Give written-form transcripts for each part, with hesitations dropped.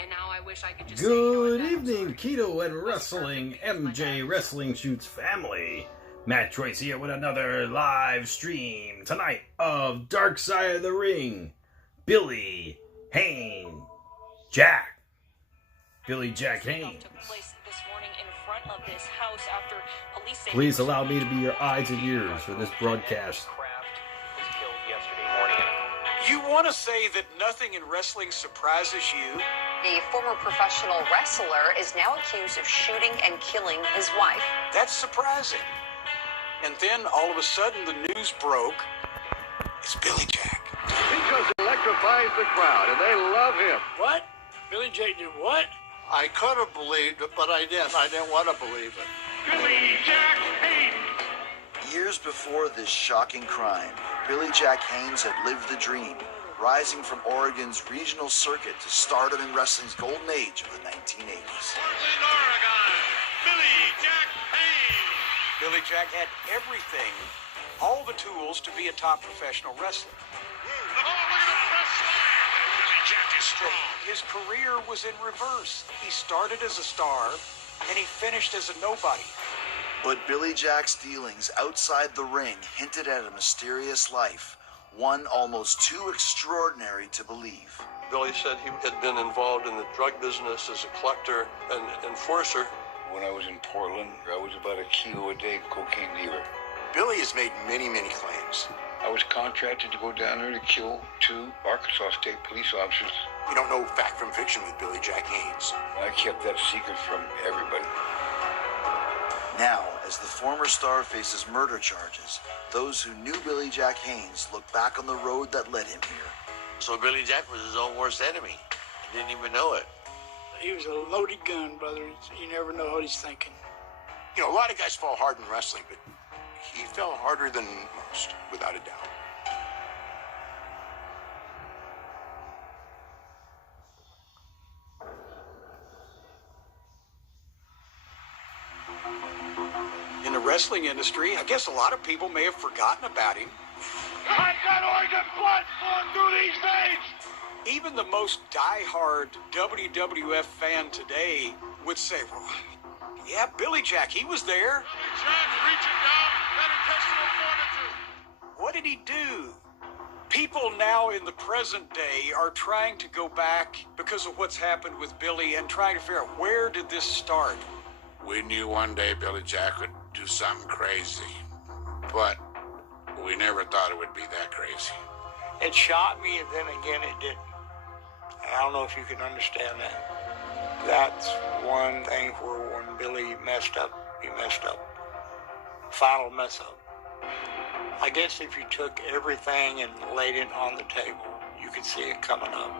And now I wish I could just Good evening, Keto and Wrestling, MJ Wrestling Shoots family. Matt Joyce here with another live stream tonight of Dark Side of the Ring. Billy Haynes. Billy Jack Haynes. Please allow me to be your eyes and ears for this broadcast. You want to say that nothing in wrestling surprises you? The former professional wrestler is now accused of shooting and killing his wife. That's surprising. And then all of a sudden the news broke. It's Billy Jack. He just electrifies the crowd and they love him. What? Billy Jack did what? I could have believed it, but I didn't. I didn't want to believe it. Billy Jack Haynes. Years before this shocking crime, Billy Jack Haynes had lived the dream, rising from Oregon's regional circuit to stardom in wrestling's golden age of the 1980s. Portland, Oregon, Billy Jack Haynes. Billy Jack had everything, all the tools to be a top professional wrestler. Oh, look at the press slam. Billy Jack is strong. His career was in reverse. He started as a star, and he finished as a nobody. But Billy Jack's dealings outside the ring hinted at a mysterious life, one almost too extraordinary to believe. Billy said he had been involved in the drug business as a collector and enforcer. When I was in Portland, I was about a kilo a day cocaine dealer. Billy has made many claims. I was contracted to go down there to kill 2 Arkansas State police officers. We don't know fact from fiction with Billy Jack Haynes. I kept that secret from everybody. Now, as the former star faces murder charges, those who knew Billy Jack Haynes look back on the road that led him here. So Billy Jack was his own worst enemy. He didn't even know it. He was a loaded gun, brother. You never know what he's thinking. You know, a lot of guys fall hard in wrestling, but he fell harder than most, without a doubt. In the wrestling industry, I guess a lot of people may have forgotten about him. I got Oregon blood flowing through these veins. Even the most diehard WWF fan today would say, well, yeah, Billy Jack, he was there. Billy Jack reaching down that intestinal fortitude. What did he do? People now in the present day are trying to go back because of what's happened with Billy and trying to figure out, where did this start? We knew one day Billy Jack would do something crazy, but we never thought it would be that crazy. It shocked me, and then again it didn't. I don't know if you can understand that. That's one thing where when Billy messed up, he messed up. Final mess up. I guess if you took everything and laid it on the table, you could see it coming up.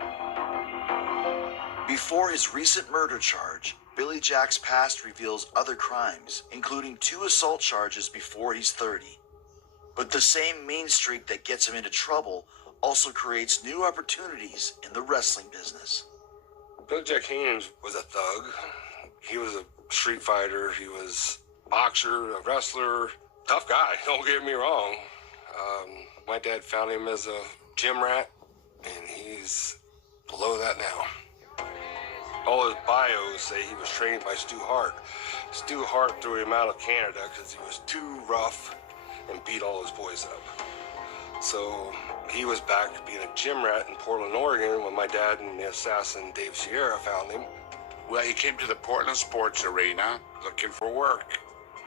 Before his recent murder charge, Billy Jack's past reveals other crimes, including 2 assault charges before he's 30. But the same mean streak that gets him into trouble also creates new opportunities in the wrestling business. Billy Jack Haynes was a thug. He was a street fighter. He was a boxer, a wrestler. Tough guy, don't get me wrong. My dad found him as a gym rat, and he's below that now. All his bios say he was trained by Stu Hart. Stu Hart threw him out of Canada because he was too rough and beat all his boys up. So he was back being a gym rat in Portland, Oregon when my dad and the assassin Dave Sierra found him. Well, he came to the Portland Sports Arena looking for work,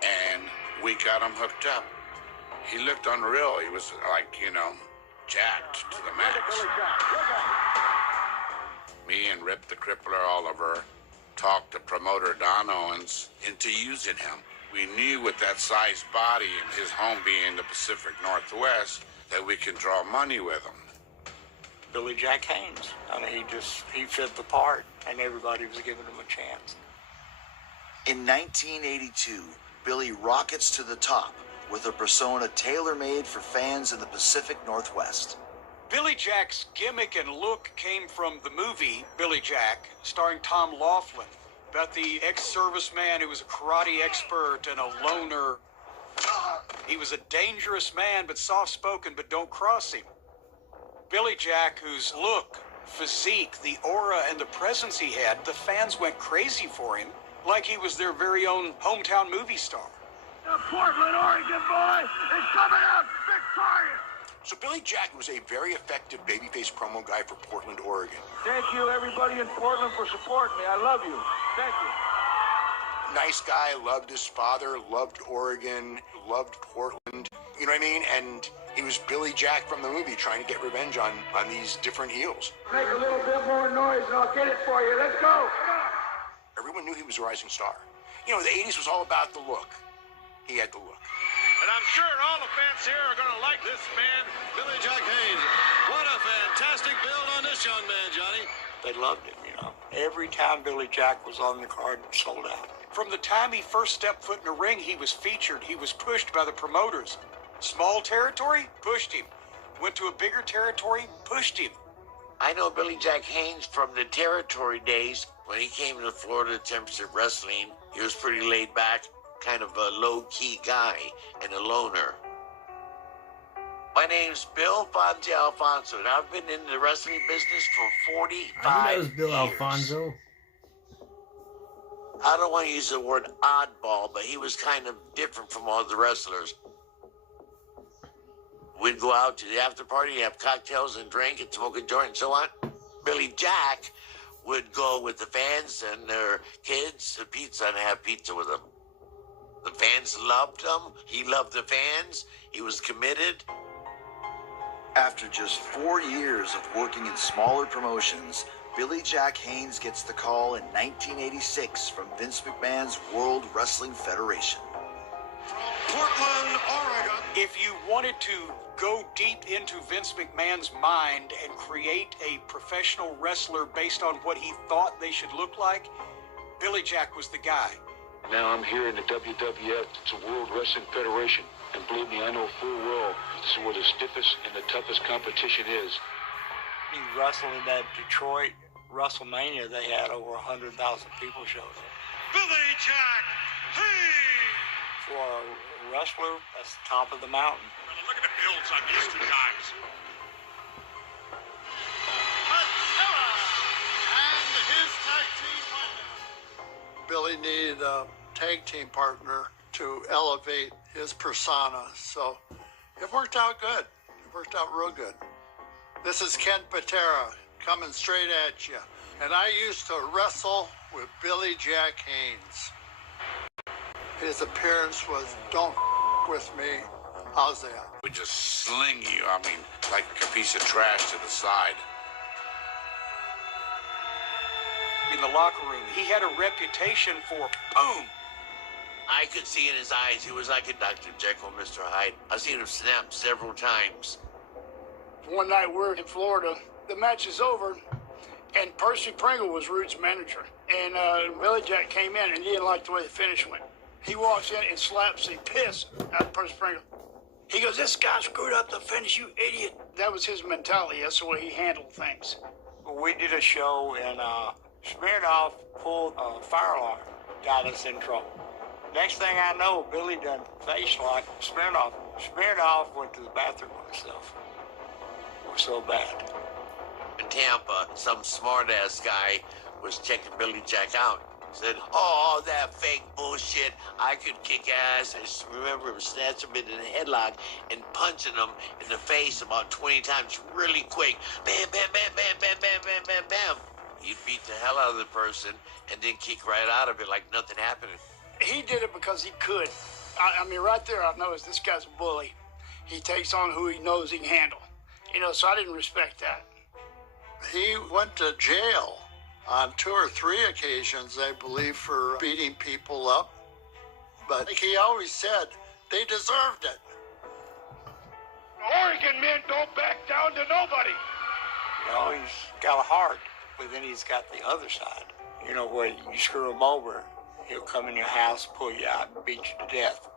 and we got him hooked up. He looked unreal. He was like, jacked to the max. Me and Rip the Crippler Oliver talked the promoter Don Owens into using him. We knew with that size body and his home being the Pacific Northwest that we could draw money with him. Billy Jack Haynes. I mean, he fit the part, and everybody was giving him a chance. In 1982, Billy rockets to the top with a persona tailor-made for fans in the Pacific Northwest. Billy Jack's gimmick and look came from the movie Billy Jack, starring Tom Laughlin, about the ex-serviceman who was a karate expert and a loner. He was a dangerous man, but soft-spoken, but don't cross him. Billy Jack, whose look physique, the aura, and the presence he had, the fans went crazy for him, like he was their very own hometown movie star. The Portland, Oregon boy is coming out victorious! So Billy Jack was a very effective babyface promo guy for Portland, Oregon. Thank you, everybody in Portland, for supporting me. I love you. Thank you. Nice guy, loved his father, loved Oregon, loved Portland. You know what I mean? And he was Billy Jack from the movie trying to get revenge on these different heels. Make a little bit more noise and I'll get it for you. Let's go. Everyone knew he was a rising star. You know, the 80s was all about the look. He had the look. And I'm sure all the fans here are going to like this man, Billy Jack Haynes. What a fantastic build on this young man, Johnny. They loved him, you know. Every time Billy Jack was on the card, sold out. From the time he first stepped foot in the ring, he was featured. He was pushed by the promoters. Small territory, pushed him. Went to a bigger territory, pushed him. I know Billy Jack Haynes from the territory days. When he came to Florida Championship Wrestling, he was pretty laid back, kind of a low-key guy and a loner. My name's Bill Fonte Alfonso, and I've been in the wrestling business for 45 I knew that was Bill years. Alfonso. I don't want to use the word oddball, but he was kind of different from all the wrestlers. We'd go out to the after party, have cocktails and drink and smoke a joint and so on. Billy Jack would go with the fans and their kids to pizza and have pizza with them. The fans loved him. He loved the fans. He was committed. After just 4 years of working in smaller promotions, Billy Jack Haynes gets the call in 1986 from Vince McMahon's World Wrestling Federation. Portland, Oregon. If you wanted to go deep into Vince McMahon's mind and create a professional wrestler based on what he thought they should look like, Billy Jack was the guy. Now I'm here in the WWF, it's a World Wrestling Federation. And believe me, I know full well this is where the stiffest and the toughest competition is. He wrestled in that Detroit WrestleMania. They had over 100,000 people show up. Billy Jack Haynes. For a wrestler, that's the top of the mountain. Well, look at the builds on these two guys. And his tag team partner. Billy needed a tag team partner to elevate his persona, so it worked out good. It worked out real good. This is Ken Patera coming straight at you, and I used to wrestle with Billy Jack Haynes. His appearance was, "Don't with me." How's that? We just sling you, I mean, like a piece of trash to the side. In the locker room, he had a reputation for boom. I could see in his eyes he was like a Dr. Jekyll, Mr. Hyde. I've seen him snap several times. One night we're in Florida. The match is over, and Percy Pringle was Rude's manager. And Billy Jack came in, and he didn't like the way the finish went. He walks in and slaps the piss out of Percy Pringle. He goes, "This guy screwed up the finish, you idiot." That was his mentality. That's the way he handled things. We did a show and Smirnoff pulled a fire alarm, got us in trouble. Next thing I know, Billy done face like Smirnoff. Smirnoff went to the bathroom himself. It was so bad. In Tampa, some smart-ass guy was checking Billy Jack out. Said, "Oh, that fake bullshit. I could kick ass." I just remember him snatching him in a headlock and punching him in the face about 20 times really quick. Bam, bam, bam, bam, bam, bam, bam, bam, bam. He'd beat the hell out of the person and then kick right out of it like nothing happened. He did it because he could. I mean, right there, I noticed this guy's a bully. He takes on who he knows he can handle. You know, so I didn't respect that. He went to jail on 2 or 3 occasions, I believe, for beating people up. But like he always said, they deserved it. Oregon men don't back down to nobody. You know, he's got a heart, but then he's got the other side. You know, where you screw him over, he'll come in your house, pull you out, and beat you to death.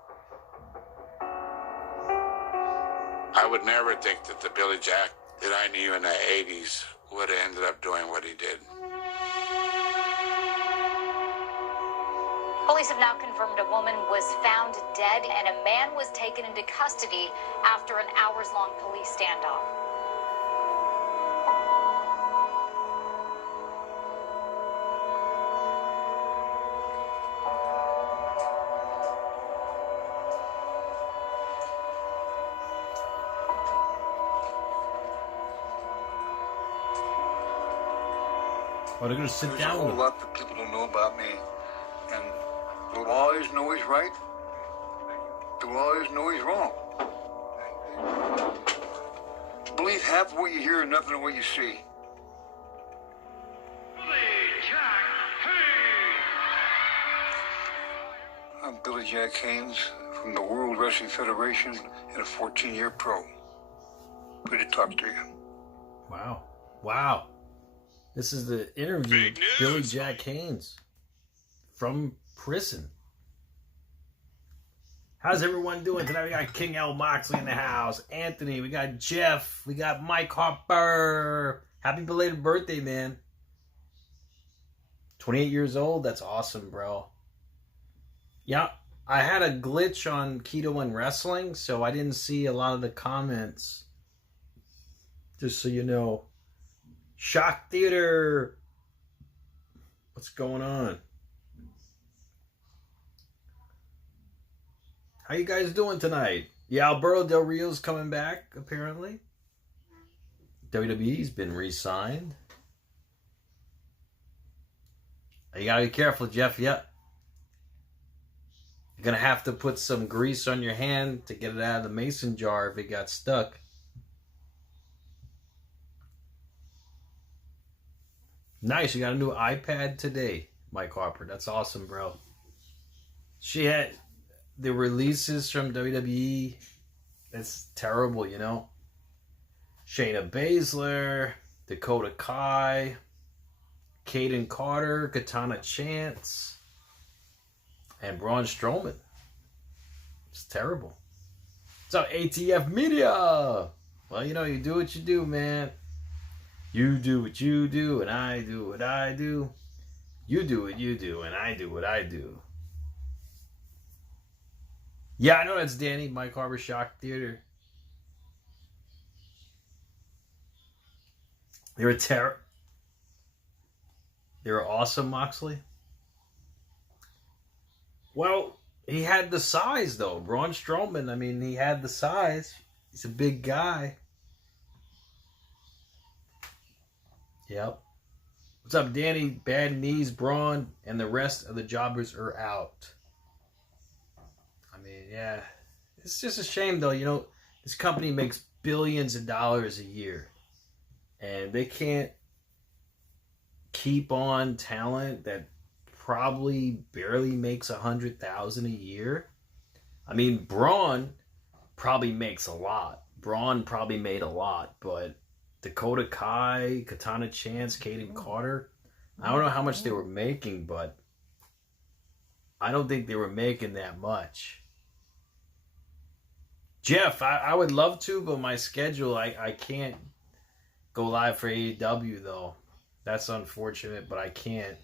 I would never think that the Billy Jack that I knew in the 80s would have ended up doing what he did. Police have now confirmed a woman was found dead and a man was taken into custody after an hours-long police standoff. Oh, they're gonna sit There's down a whole with lot that people don't know about me. And the law isn't always right. The law isn't always wrong. Believe half of what you hear and nothing of what you see. I'm Billy Jack Haynes from the World Wrestling Federation and a 14-year pro. Good to talk to you. Wow. Wow. This is the interview with Billy Jack Haynes from prison. How's everyone doing tonight? We got King L. Moxley in the house. Anthony, we got Jeff. We got Mike Harper. Happy belated birthday, man. 28 years old? That's awesome, bro. Yeah, I had a glitch on Keto and Wrestling, so I didn't see a lot of the comments. Just so you know. Shock Theater. What's going on? How you guys doing tonight? Yeah, Alberto Del Rio's coming back, apparently. WWE's been re-signed. You gotta be careful, Jeff. Yep. You're gonna have to put some grease on your hand to get it out of the mason jar if it got stuck. Nice, you got a new iPad today, Mike Harper. That's awesome, bro. She had the releases from WWE. It's terrible, you know. Shayna Baszler, Dakota Kai, Kaden Carter, Katana Chance, and Braun Strowman. It's terrible. What's up, ATF Media? Well, you know, you do what you do, man. You do what you do, and I do what I do. You do what you do, and I do what I do. Yeah, I know that's Danny, Mike Harper, Shock Theater. They were They were awesome, Moxley. Well, he had the size, though. Braun Strowman, I mean, he had the size. He's a big guy. Yep. What's up, Danny? Bad knees, Braun, and the rest of the jobbers are out. I mean, yeah. It's just a shame, though. You know, this company makes billions of dollars a year. And they can't keep on talent that probably barely makes $100,000 a year. I mean, Braun probably makes a lot. Braun probably made a lot, but Dakota Kai, Katana Chance, Kaden Carter, I don't know how much they were making, but I don't think they were making that much. Jeff, I would love to, but my schedule, I can't go live for AEW, though. That's unfortunate, but I can't.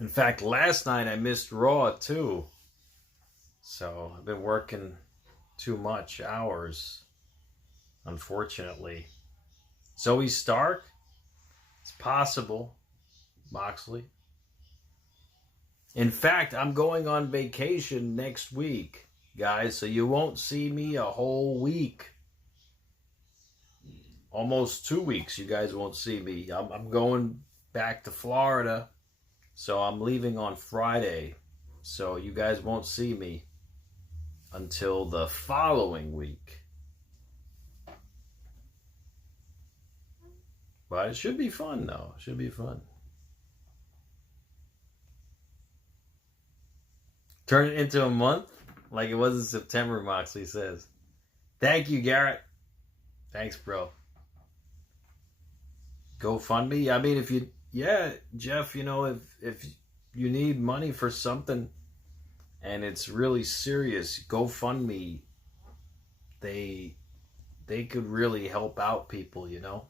In fact, last night I missed Raw, too. So, I've been working too much hours, unfortunately. Zoe Stark? It's possible. Moxley. In fact, I'm going on vacation next week, guys, so you won't see me a whole week. Almost 2 weeks you guys won't see me. I'm going back to Florida, so I'm leaving on Friday. So you guys won't see me until the following week. But it should be fun, though. It should be fun. Turn it into a month like it was in September, Moxley says. Thank you, Garrett. Thanks, bro. GoFundMe? I mean, if you... Yeah, Jeff, you know, if you need money for something and it's really serious, GoFundMe, they could really help out people, you know?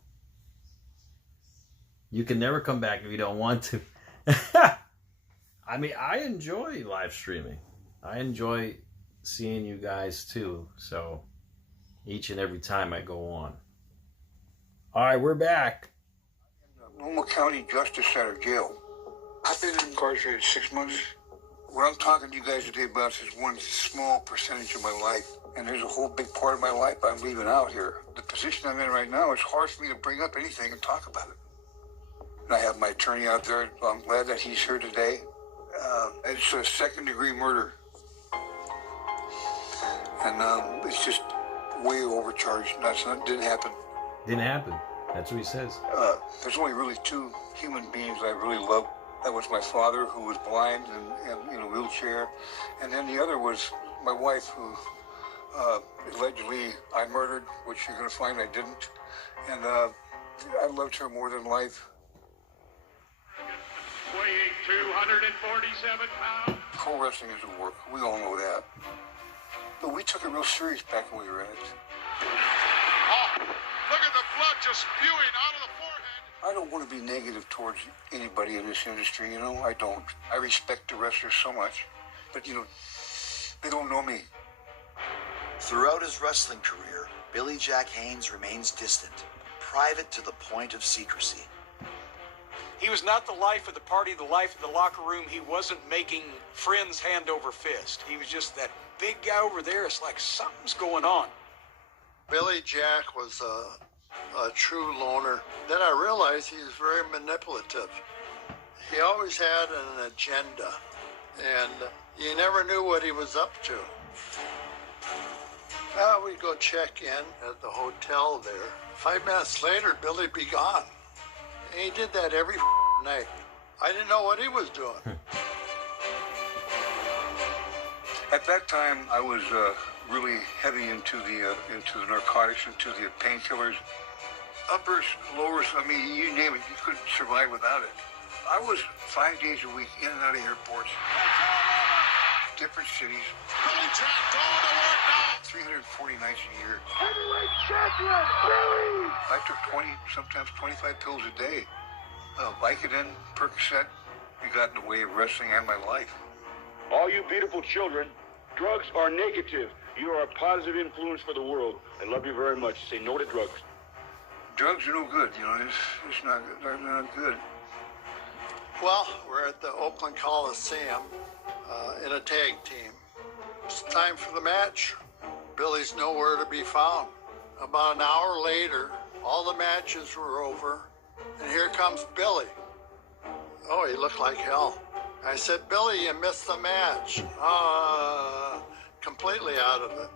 You can never come back if you don't want to. I mean, I enjoy live streaming. I enjoy seeing you guys too. So, each and every time I go on. All right, we're back. Loma County Justice Center jail. I've been incarcerated 6 months. What I'm talking to you guys today about is one small percentage of my life. And there's a whole big part of my life I'm leaving out here. The position I'm in right now, it's hard for me to bring up anything and talk about it. And I have my attorney out there. I'm glad that he's here today. It's a second-degree murder. And it's just way overcharged. Didn't happen. Didn't happen. That's what he says. There's only really two human beings I really love. That was my father, who was blind and in a wheelchair. And then the other was my wife, who allegedly I murdered, which you're going to find I didn't. And I loved her more than life. Weighing 247 pounds. Pro wrestling isn't work. We all know that. But we took it real serious back when we were in it. Oh, look at the blood just spewing out of the forehead. I don't want to be negative towards anybody in this industry, you know. I don't. I respect the wrestlers so much. But, you know, they don't know me. Throughout his wrestling career, Billy Jack Haynes remains distant, private to the point of secrecy. He was not the life of the party, the life of the locker room. He wasn't making friends hand over fist. He was just that big guy over there. It's like something's going on. Billy Jack was a true loner. Then I realized he was very manipulative. He always had an agenda, and you never knew what he was up to. We'd go check in at the hotel there. 5 minutes later, Billy'd be gone. And he did that every night. I didn't know what he was doing. At that time, I was really heavy into the narcotics, into the painkillers. Uppers, lowers, I mean, you name it, you couldn't survive without it. I was 5 days a week in and out of airports. Different cities. Billy Jack going to work now. 340 nights a year. Heavyweight champion, Billy! I took 20, sometimes 25 pills a day. Vicodin, Percocet, you got in the way of wrestling and my life. All you beautiful children, drugs are negative. You are a positive influence for the world. I love you very much. Say no to drugs. Drugs are no good, you know, it's not, they're not good. Well, we're at the Oakland Coliseum in a tag team. It's time for the match. Billy's nowhere to be found. About an hour later, all the matches were over, and here comes Billy. Oh, he looked like hell. I said, Billy, you missed the match. Completely out of it.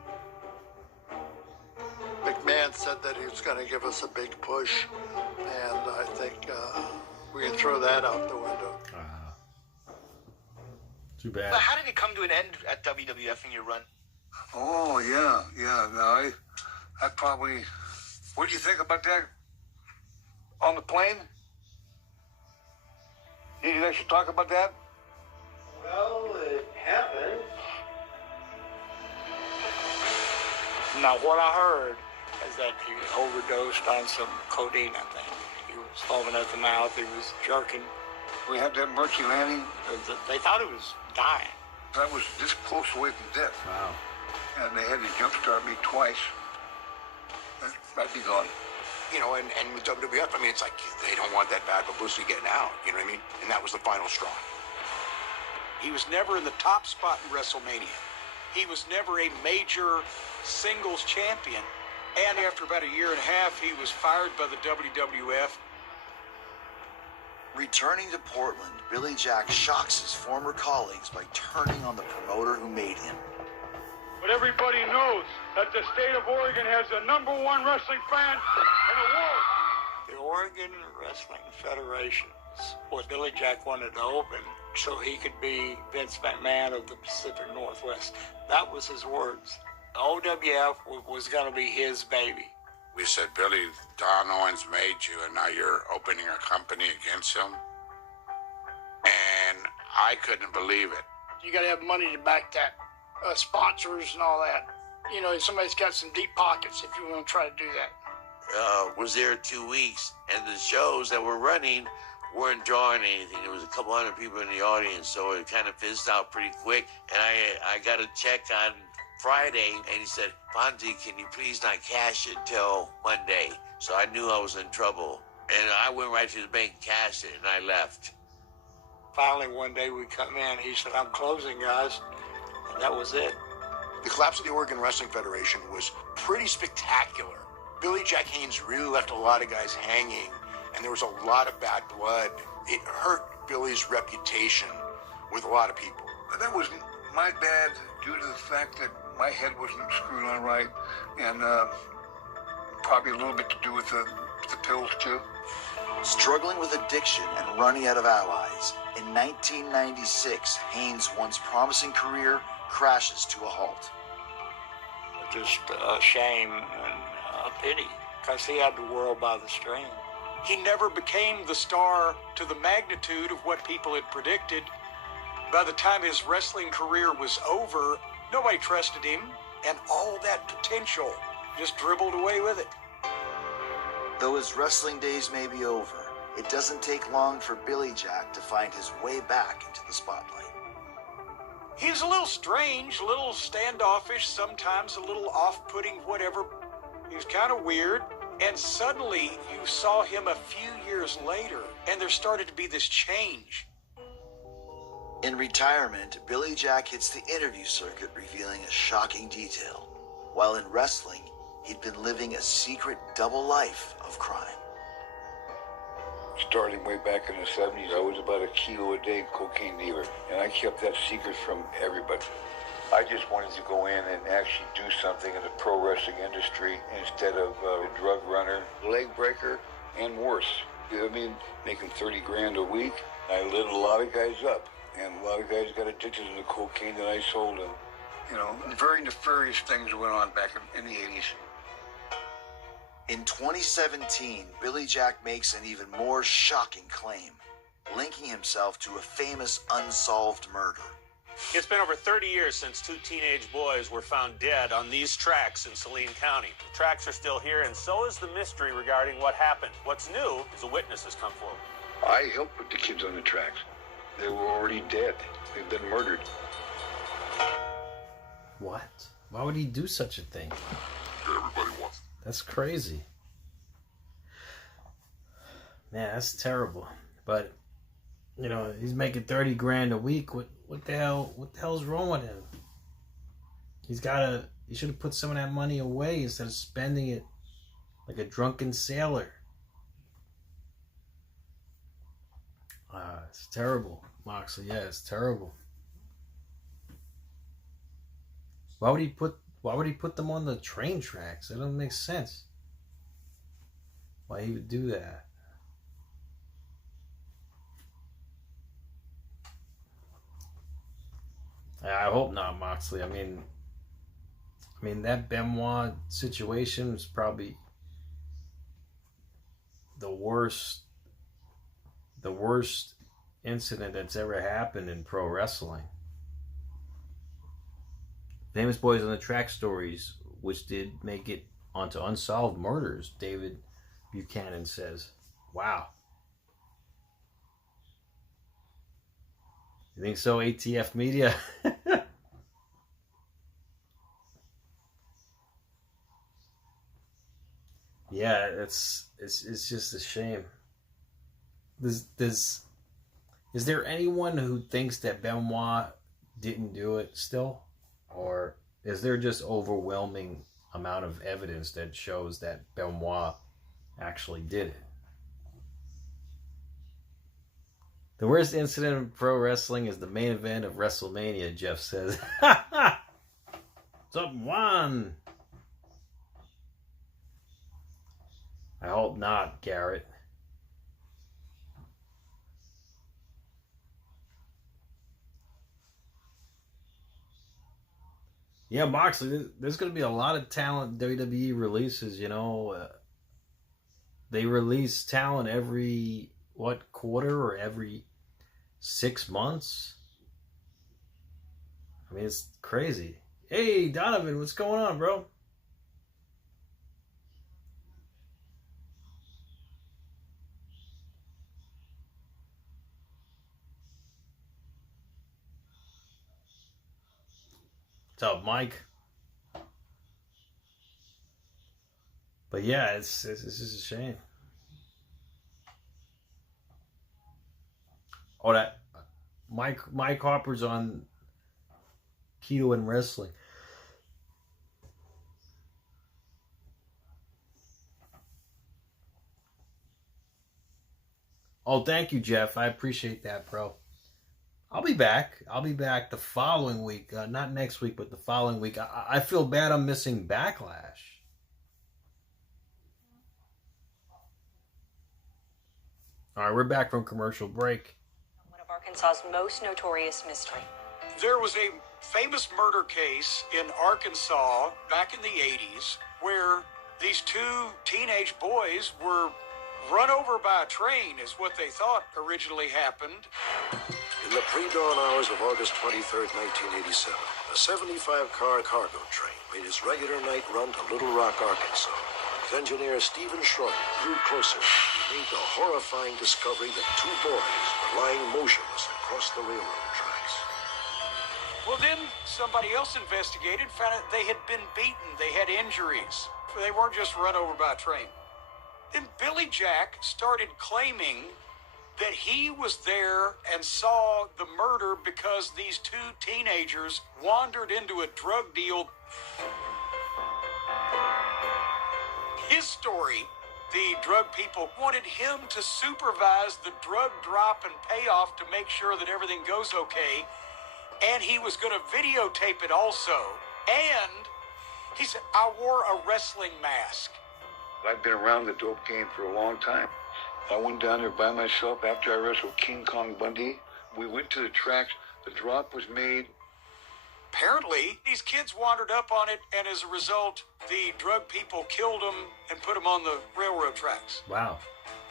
McMahon said that he was going to give us a big push, and I think we can throw that out the window. Too bad. But how did it come to an end at WWF in your run? Oh, yeah. No, I probably... What do you think about that? On the plane? You guys should talk about that? Well, it happened. Now, what I heard is that he overdosed on some codeine, I think. He was foaming at the mouth. He was jerking. We had that murky landing. They thought he was dying. I was this close away from death. Wow. And they had to jumpstart me twice. I'd be gone. You know, and with WWF, I mean, it's like they don't want that bad publicity getting out. You know what I mean? And that was the final straw. He was never in the top spot in WrestleMania. He was never a major singles champion. And after about a year and a half, he was fired by the WWF. Returning to Portland, Billy Jack shocks his former colleagues by turning on the promoter who made him. But everybody knows that the state of Oregon has the #1 wrestling fan in the world. The Oregon Wrestling Federation is what Billy Jack wanted to open so he could be Vince McMahon of the Pacific Northwest. That was his words. OWF was going to be his baby. We said, Billy, Don Owens made you, and now you're opening a company against him. And I couldn't believe it. You got to have money to back that, sponsors and all that. You know, somebody's got some deep pockets if you want to try to do that. Was there 2 weeks, and the shows that were running weren't drawing anything. There was a couple hundred people in the audience, so it kind of fizzed out pretty quick. And I got a check on Friday, and he said, Fonzie, can you please not cash it till Monday? So I knew I was in trouble. And I went right to the bank, cashed it, and I left. Finally, one day we come in, he said, I'm closing, guys. And that was it. The collapse of the Oregon Wrestling Federation was pretty spectacular. Billy Jack Haynes really left a lot of guys hanging, and there was a lot of bad blood. It hurt Billy's reputation with a lot of people. That was my bad due to the fact that my head wasn't screwed on right, and probably a little bit to do with the pills too. Struggling with addiction and running out of allies, in 1996, Haynes' once promising career crashes to a halt. Just a shame and a pity, because he had the world by the string. He never became the star to the magnitude of what people had predicted. By the time his wrestling career was over, nobody trusted him, and all that potential just dribbled away with it. Though his wrestling days may be over, it doesn't take long for Billy Jack to find his way back into the spotlight. He was a little strange, a little standoffish, sometimes a little off-putting, whatever. He was kind of weird. And suddenly, you saw him a few years later, and there started to be this change. In retirement, Billy Jack hits the interview circuit, revealing a shocking detail. While in wrestling, he'd been living a secret double life of crime. Starting way back in the 70s, I was about a kilo a day cocaine dealer, and I kept that secret from everybody. I just wanted to go in and actually do something in the pro wrestling industry instead of a drug runner, leg breaker, and worse. I mean, making 30 grand a week. I lit a lot of guys up, and a lot of guys got addicted to the cocaine that I sold them. You know, very nefarious things went on back in the 80s. In 2017, Billy Jack makes an even more shocking claim, linking himself to a famous unsolved murder. It's been over 30 years since 2 teenage boys were found dead on these tracks in Saline County. The tracks are still here, and so is the mystery regarding what happened. What's new is a witness has come forward. I helped put the kids on the tracks. They were already dead. They've been murdered. What? Why would he do such a thing? Everybody wants. That's crazy. Man, that's terrible. But, you know, he's making 30 grand a week. What the hell's wrong with him? He should have put some of that money away instead of spending it like a drunken sailor. It's terrible, Moxley. Yeah, it's terrible. Why would he put them on the train tracks? That doesn't make sense. Why he would do that? I hope not, Moxley. I mean that Benoit situation was probably the worst incident that's ever happened in pro wrestling. Famous Boys on the Track stories, which did make it onto Unsolved Murders, David Buchanan says. Wow. You think so, ATF Media? Yeah, it's just a shame. Is there anyone who thinks that Benoit didn't do it still? Or is there just overwhelming amount of evidence that shows that Benoit actually did it? The worst incident in pro wrestling is the main event of WrestleMania, Jeff says. Something won. I hope not, Garrett. Yeah, Moxley, there's going to be a lot of talent WWE releases, you know. They release talent every, quarter or every 6 months? I mean, it's crazy. Hey, Donovan, what's going on, bro? What's up, Mike? But yeah, it's just a shame. Oh, that Mike Harper's on Keto and Wrestling. Oh, thank you, Jeff. I appreciate that, bro. I'll be back. I'll be back the following week. Not next week, but the following week. I feel bad I'm missing Backlash. All right, we're back from commercial break. One of Arkansas's most notorious mystery. There was a famous murder case in Arkansas back in the 80s where these two teenage boys were run over by a train, is what they thought originally happened. In the pre-dawn hours of August 23rd, 1987, a 75-car cargo train made its regular night run to Little Rock, Arkansas. As engineer Stephen Schroeder drew closer, he made the horrifying discovery that two boys were lying motionless across the railroad tracks. Well, then somebody else investigated, found out they had been beaten, they had injuries. They weren't just run over by a train. Then Billy Jack started claiming that he was there and saw the murder because these two teenagers wandered into a drug deal. His story, the drug people wanted him to supervise the drug drop and payoff to make sure that everything goes okay, and he was going to videotape it also. And he said, I wore a wrestling mask. I've been around the dope game for a long time. I went down there by myself after I wrestled King Kong Bundy. We went to the tracks. The drop was made. Apparently, these kids wandered up on it, and as a result, the drug people killed them and put them on the railroad tracks. Wow.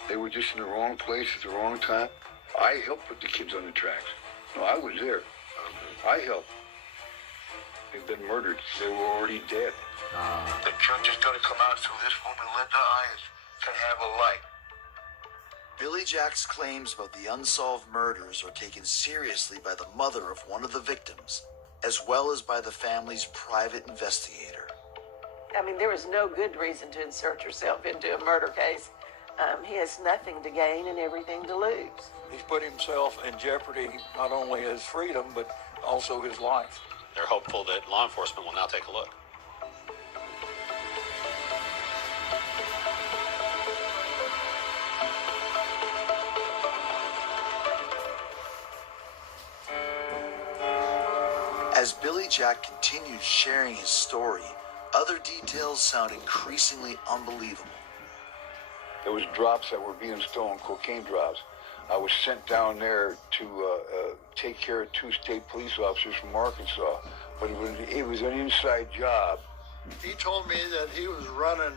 They were just in the wrong place at the wrong time. I helped put the kids on the tracks. No, I was there. I helped. They've been murdered. They were already dead. The truth is going to come out so this woman, Linda Irons, can have a light. Billy Jack's claims about the unsolved murders are taken seriously by the mother of one of the victims, as well as by the family's private investigator. I mean, there is no good reason to insert yourself into a murder case. He has nothing to gain and everything to lose. He's put himself in jeopardy, not only his freedom, but also his life. They're hopeful that law enforcement will now take a look. As Billy Jack continued sharing his story, other details sound increasingly unbelievable. There was drops that were being stolen, cocaine drops. I was sent down there to take care of two state police officers from Arkansas, but it was an inside job. He told me that he was running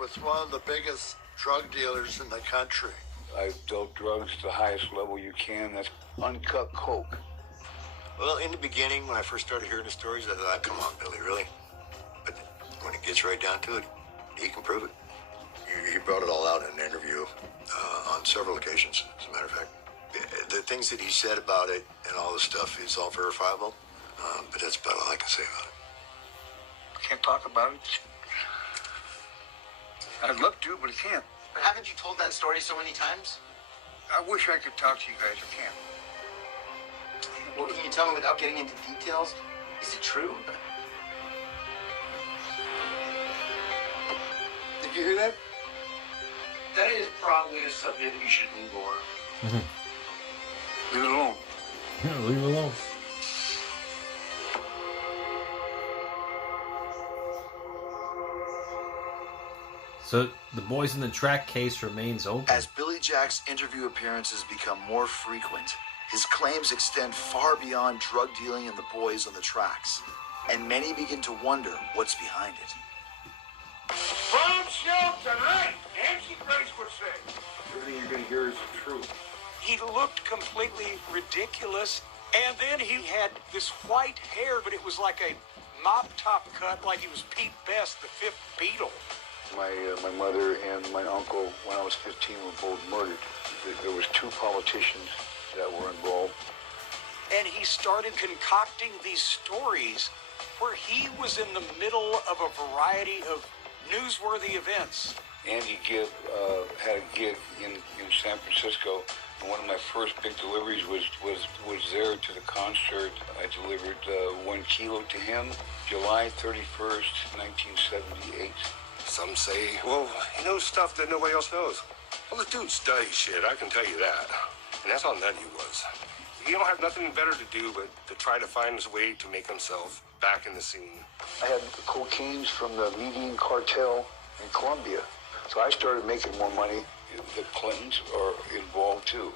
with one of the biggest drug dealers in the country. I've dealt drugs to the highest level you can. That's uncut coke. Well, in the beginning, when I first started hearing the stories, I thought, come on, Billy, really? But when it gets right down to it, he can prove it. He brought it all out in an interview on several occasions, as a matter of fact. The things that he said about it and all the stuff is all verifiable, but that's about all I can say about it. I can't talk about it. I'd love to, but I can't. But haven't you told that story so many times? I wish I could talk to you guys. I can't. Well, can you tell me without getting into details? Is it true? Did you hear that? That is probably a subject you should move on. Leave it alone. Yeah, leave it alone. So the Boys in the Track case remains open. As Billy Jack's interview appearances become more frequent, his claims extend far beyond drug dealing and the boys on the tracks, and many begin to wonder what's behind it. Bombshell tonight! Nancy Grace would say. Everything you're going to hear is the truth. He looked completely ridiculous, and then he had this white hair, but it was like a mop top cut, like he was Pete Best, the fifth Beatle. My mother and my uncle, when I was 15, were both murdered. There was two politicians that were involved. And he started concocting these stories where he was in the middle of a variety of newsworthy events. Andy Gibb had a gig in San Francisco, and one of my first big deliveries was there to the concert. I delivered 1 kilo to him, July 31st, 1978. Some say, well, he knows stuff that nobody else knows. Well, the dude studies shit, I can tell you that. And that's how nutty he was. He don't have nothing better to do but to try to find his way to make himself back in the scene. I had cocaines from the Medellin cartel in Colombia. So I started making more money. The Clintons are involved too.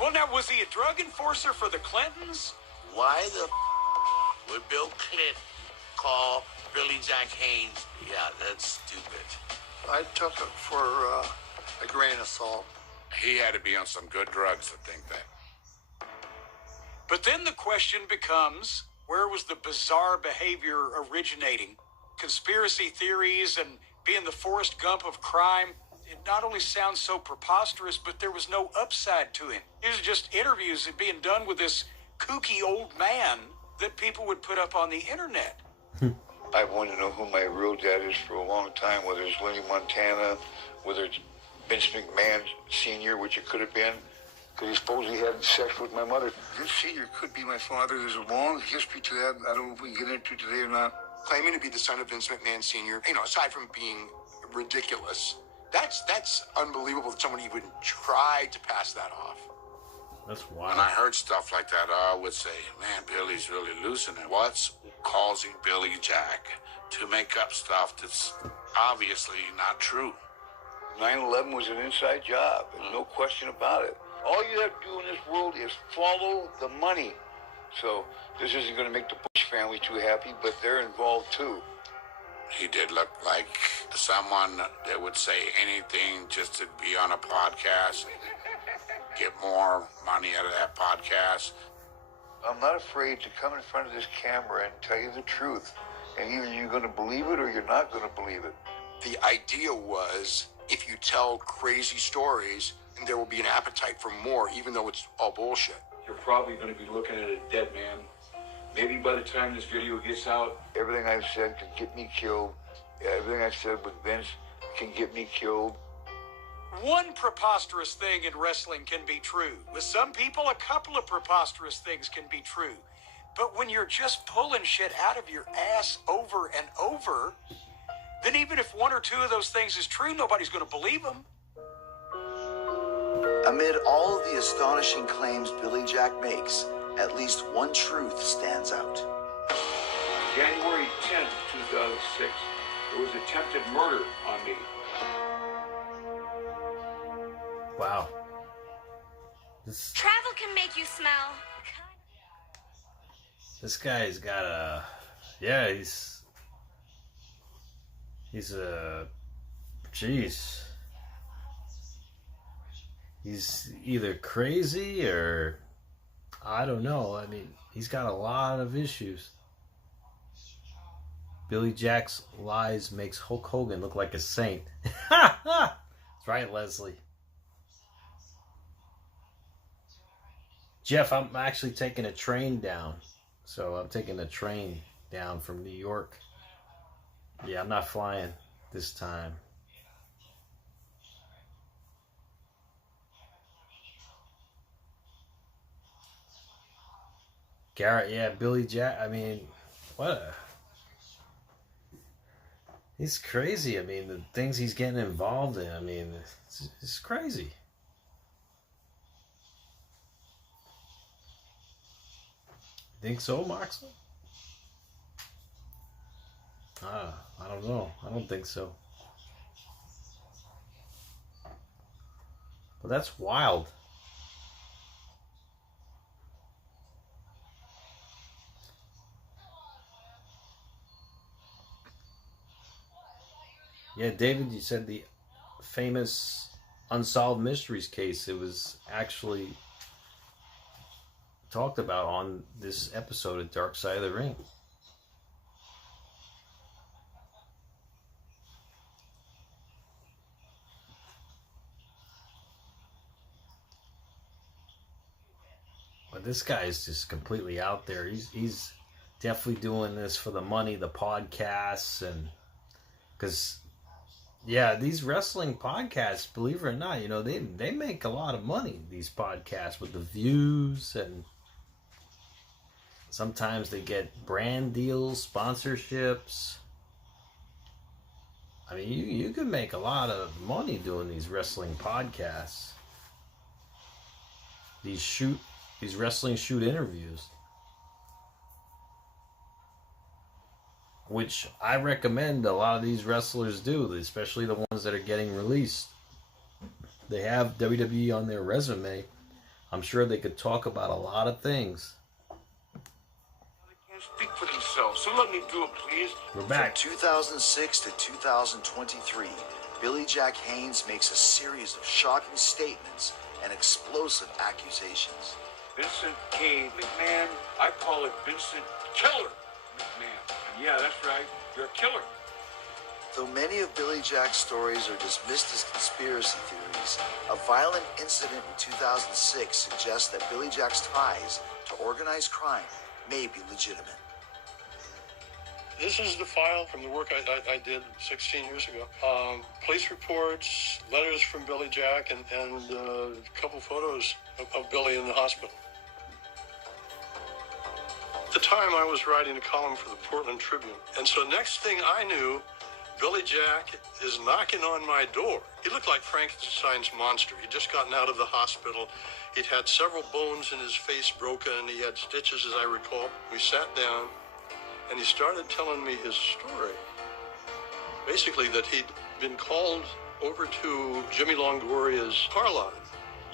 Well, now, was he a drug enforcer for the Clintons? Why the would Bill Clinton call Billy Jack Haynes? Yeah, that's stupid. I took it for a grain of salt. He had to be on some good drugs to think that. But then the question becomes, where was the bizarre behavior originating? Conspiracy theories and being the Forrest Gump of crime, it not only sounds so preposterous, but there was no upside to him. These are just interviews being done with this kooky old man that people would put up on the internet. I've wanted to know who my real dad is for a long time, whether it's Lenny Montana, whether it's Vince McMahon Sr., which it could have been, because he supposedly had sex with my mother. Vince Sr. could be my father. There's a long history to that. I don't know if we can get into today or not. Claiming to be the son of Vince McMahon Sr., aside from being ridiculous, that's unbelievable that someone even tried to pass that off. That's wild. When I heard stuff like that, I would say, man, Billy's really losing it. What's causing Billy Jack to make up stuff that's obviously not true? 9/11 was an inside job, and no question about it. All you have to do in this world is follow the money. So this isn't going to make the Bush family too happy, but they're involved too. He did look like someone that would say anything just to be on a podcast, get more money out of that podcast. I'm not afraid to come in front of this camera and tell you the truth. And either you're going to believe it or you're not going to believe it. The idea was, if you tell crazy stories, there will be an appetite for more, even though it's all bullshit. You're probably going to be looking at a dead man. Maybe by the time this video gets out, everything I've said can get me killed. Everything I said with Vince can get me killed. One preposterous thing in wrestling can be true. With some people, a couple of preposterous things can be true. But when you're just pulling shit out of your ass over and over, then even if one or two of those things is true, nobody's going to believe them. Amid all of the astonishing claims Billy Jack makes, at least one truth stands out. January 10th, 2006, there was attempted murder on me. Wow. Travel can make you smell. This guy's got a... Yeah, he's a... Jeez. He's either crazy or... I don't know. I mean, he's got a lot of issues. Billy Jack's lies makes Hulk Hogan look like a saint. That's right, Leslie. Jeff, I'm actually taking a train down. So I'm taking a train down from New York. Yeah, I'm not flying this time. Garrett, yeah, Billy Jack, I mean, he's crazy. I mean, the things he's getting involved in, I mean, it's crazy. Think so, Moxley? I don't know. I don't think so. But that's wild. Yeah, David, you said the famous Unsolved Mysteries case, it was actually talked about on this episode of Dark Side of the Ring. But this guy is just completely out there. He's definitely doing this for the money, the podcasts, and because yeah, these wrestling podcasts, believe it or not, you know, they make a lot of money, these podcasts, with the views, and sometimes they get brand deals, sponsorships. I mean, you can make a lot of money doing these wrestling podcasts. These wrestling shoot interviews. Which I recommend a lot of these wrestlers do, especially the ones that are getting released. They have WWE on their resume. I'm sure they could talk about a lot of things. Can't speak for themselves, so let me do it, please. We're back. From 2006 to 2023, Billy Jack Haynes makes a series of shocking statements and explosive accusations. Vincent K. McMahon, I call it Vincent Killer McMahon. And yeah, that's right, you're a killer. Though many of Billy Jack's stories are dismissed as conspiracy theories, a violent incident in 2006 suggests that Billy Jack's ties to organized crime may be legitimate. This is the file from the work I did 16 years ago. Police reports, letters from Billy Jack, and a couple photos of Billy in the hospital. At the time, I was writing a column for the Portland Tribune. And so next thing I knew, Billy Jack is knocking on my door. He looked like Frankenstein's monster. He'd just gotten out of the hospital. He'd had several bones in his face broken, and he had stitches, as I recall. We sat down, and he started telling me his story. Basically, that he'd been called over to Jimmy Longoria's car lot.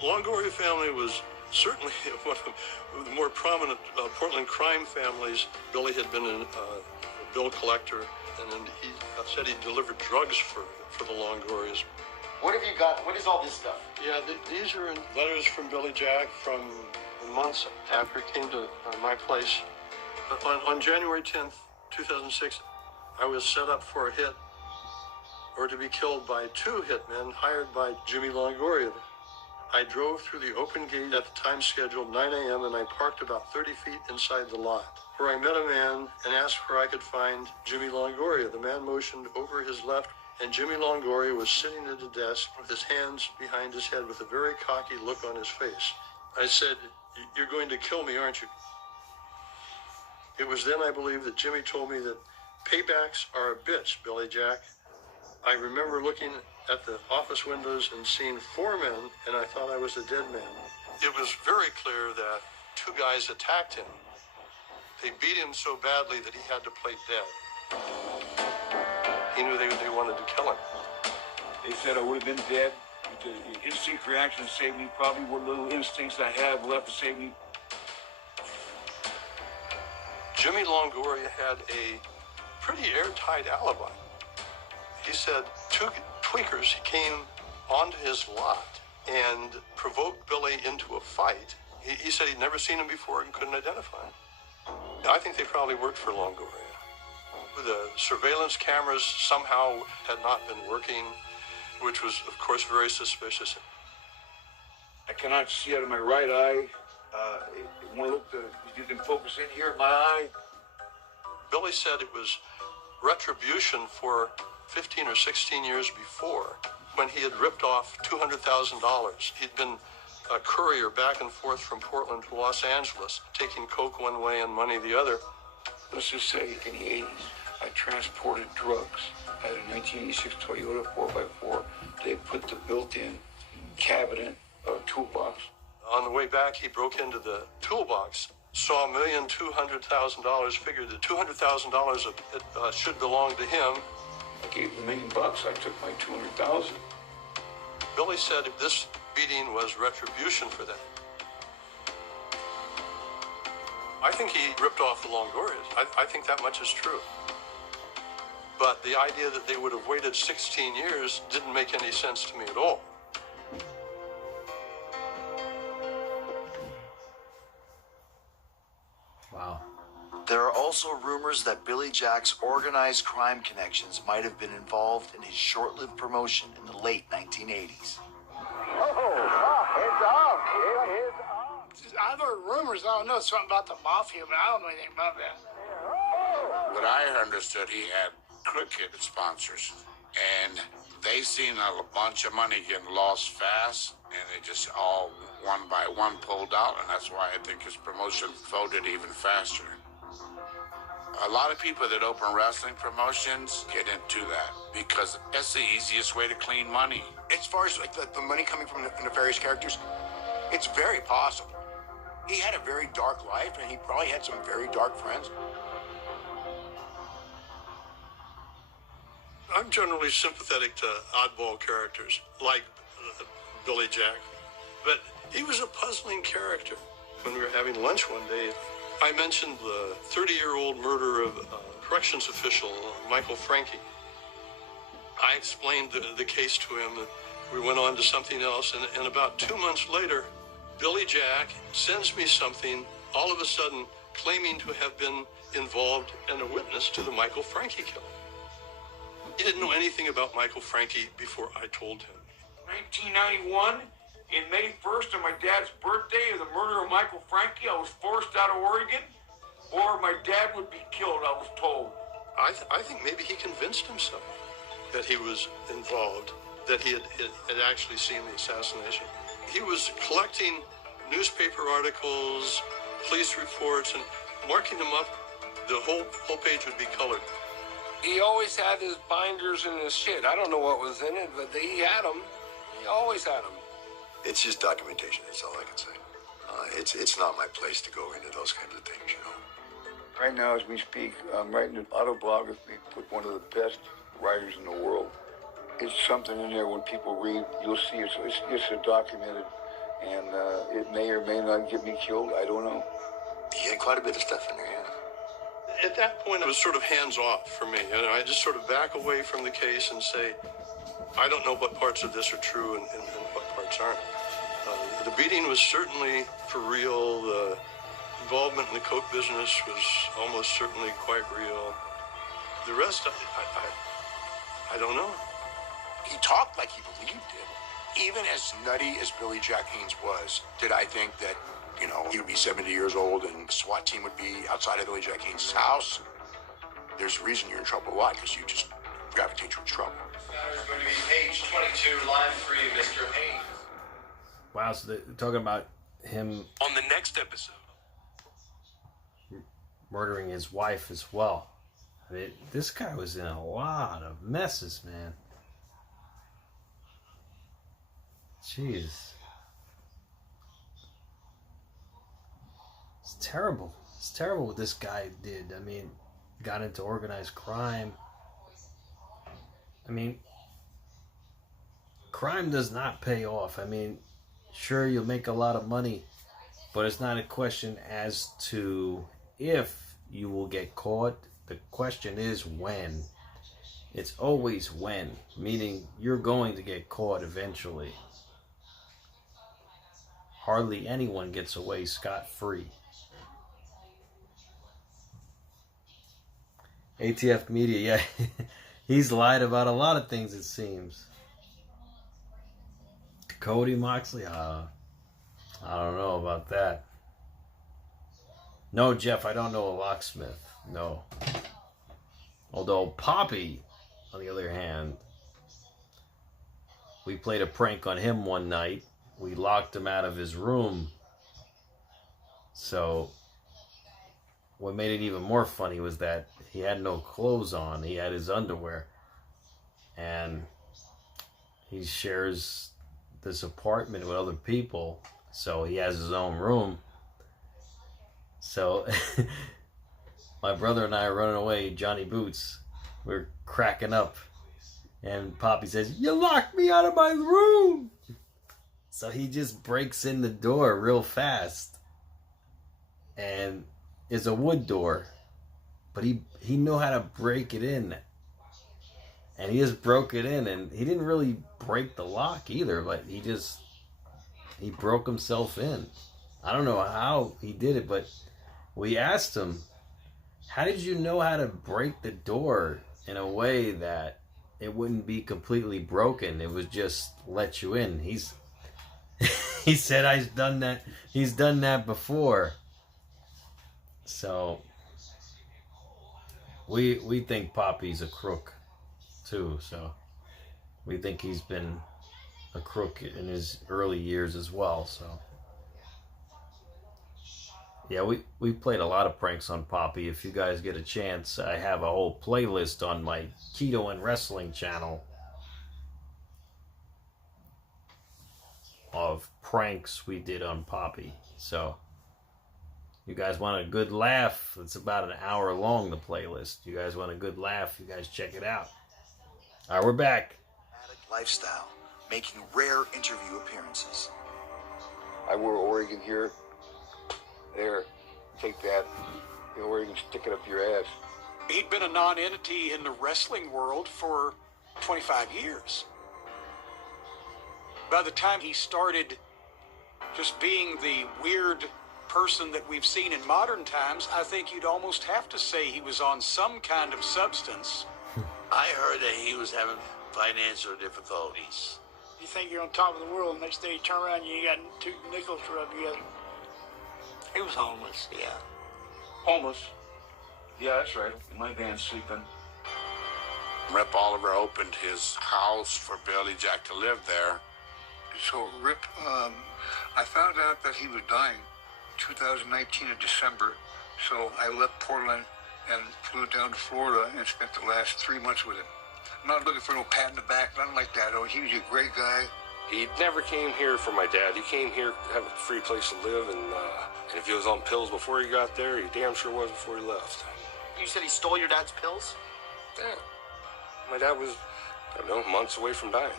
Longoria family was certainly one of the more prominent Portland crime families. Billy had been a bill collector, and then he said he delivered drugs for the Longorias. What have you got? What is all this stuff? Yeah, these are letters from Billy Jack from months after he came to my place. On January 10th, 2006, I was set up for a hit or to be killed by two hitmen hired by Jimmy Longoria. I drove through the open gate at the time scheduled 9 a.m. and I parked about 30 feet inside the lot, where I met a man and asked where I could find Jimmy Longoria. The man motioned over his left, and Jimmy Longoria was sitting at a desk with his hands behind his head with a very cocky look on his face. I said, "You're going to kill me, aren't you?" It was then, I believe, that Jimmy told me that paybacks are a bitch, Billy Jack. I remember looking at the office windows and seeing four men, and I thought I was a dead man. It was very clear that two guys attacked him. They beat him so badly that he had to play dead. He knew they wanted to kill him. They said I would have been dead. The instinct reaction saved me. Probably what little instincts I have left to save me. Jimmy Longoria had a pretty airtight alibi. He said two tweakers came onto his lot and provoked Billy into a fight. He said he'd never seen him before and couldn't identify him. I think they probably worked for Longoria. The surveillance cameras somehow had not been working, which was, of course, very suspicious. I cannot see out of my right eye. You can focus in here at my eye. Billy said it was retribution for 15 or 16 years before, when he had ripped off $200,000. He'd been a courier back and forth from Portland to Los Angeles, taking coke one way and money the other. Let's just say in the 80s, I transported drugs. I had a 1986 Toyota 4x4. They put the built-in cabinet toolbox. On the way back, he broke into the toolbox, saw $1,200,000, figured that $200,000 should belong to him. I gave him $1 million. I took my $200,000. Billy said this beating was retribution for that. I think he ripped off the Longorias. I think that much is true. But the idea that they would have waited 16 years didn't make any sense to me at all. Wow. There are also rumors that Billy Jack's organized crime connections might have been involved in his short-lived promotion in the late 1980s. I've heard rumors. I don't know something about the mafia, but I don't know anything about that. What I understood, he had cricket sponsors, and they seen a bunch of money getting lost fast, and they just all one by one pulled out, and that's why I think his promotion folded even faster. A lot of people that open wrestling promotions get into that because that's the easiest way to clean money. As far as like the money coming from the nefarious characters, it's very possible. He had a very dark life, and he probably had some very dark friends. I'm generally sympathetic to oddball characters like Billy Jack, but he was a puzzling character. When we were having lunch one day, I mentioned the 30-year-old murder of corrections official Michael Franke. I explained the case to him. We went on to something else, and about 2 months later, Billy Jack sends me something, all of a sudden claiming to have been involved and a witness to the Michael Franke killing. He didn't know anything about Michael Franke before I told him. 1991, in May 1st, on my dad's birthday of the murder of Michael Franke, I was forced out of Oregon, or my dad would be killed, I was told. I think maybe he convinced himself that he was involved, that he had actually seen the assassination. He was collecting newspaper articles, police reports, and marking them up. The whole page would be colored. He always had his binders and his shit. I don't know what was in it, but he had them. He always had them. It's just documentation, that's all I can say. It's not my place to go into those kinds of things, you know. Right now, as we speak, I'm writing an autobiography with one of the best writers in the world. It's something in there when people read, you'll see it's documented, and it may or may not get me killed. I don't know. He had quite a bit of stuff in there, yeah. At that point, it was sort of hands-off for me. You know, I just sort of back away from the case and say, I don't know what parts of this are true and what parts aren't. The beating was certainly for real. The involvement in the coke business was almost certainly quite real. The rest, I don't know. He talked like he believed it. Even as nutty as Billy Jack Haynes was, did I think that, you know, he would be 70 years old and the SWAT team would be outside of Billy Jack Haynes' house? There's a reason you're in trouble a lot, because you just gravitate towards trouble. This is going to be page 22, line 3, Mr. Haynes. Wow, so they're talking about him On the next episode. murdering his wife as well. I mean, this guy was in a lot of messes, man. Jeez. It's terrible. It's terrible what this guy did. I mean, got into organized crime. I mean, crime does not pay off. I mean, sure, you'll make a lot of money, but it's not a question as to if you will get caught. The question is when. It's always when, meaning you're going to get caught eventually. Hardly anyone gets away scot-free. ATF Media, yeah, he's lied about a lot of things, it seems. Cody Moxley, I don't know about that. No, Jeff, I don't know a locksmith. No. Although Poppy, on the other hand, we played a prank on him one night. We locked him out of his room. So what made it even more funny was that he had no clothes on. He had his underwear. And he shares this apartment with other people. So he has his own room. So my brother and I are running away, Johnny Boots. We're cracking up. And Poppy says, "You locked me out of my room!" So he just breaks in the door real fast. And it's a wood door. But he knew how to break it in. And he just broke it in. And he didn't really break the lock either. But he broke himself in. I don't know how he did it. But we asked him, how did you know how to break the door in a way that it wouldn't be completely broken? It would just let you in. He said, he's done that before. So we think Poppy's a crook too. So we think he's been a crook in his early years as well. So Yeah, we've played a lot of pranks on Poppy. If you guys get a chance, I have a whole playlist on my Keto and Wrestling channel of pranks we did on Poppy. So, you guys want a good laugh? It's about an hour long, the playlist. You guys want a good laugh? You guys check it out. All right, we're back. Lifestyle, making rare interview appearances. I wore Oregon here. There, take that. You know, where you can stick it up your ass. He'd been a non-entity in the wrestling world for 25 years. By the time he started just being the weird person that we've seen in modern times, I think you'd almost have to say he was on some kind of substance. I heard that he was having financial difficulties. You think you're on top of the world, next day you turn around and you got 2 nickels to rub together. He was homeless, yeah. Homeless? Yeah, that's right. In my van sleeping. Rip Oliver opened his house for Billy Jack to live there. So Rip, I found out that he was dying 2019 in December. So I left Portland and flew down to Florida and spent the last 3 months with him. I'm not looking for no pat in the back, nothing like that. Oh, he was a great guy. He never came here for my dad. He came here to have a free place to live, and if he was on pills before he got there, he damn sure was before he left. You said he stole your dad's pills? Yeah. My dad was, I don't know, months away from dying.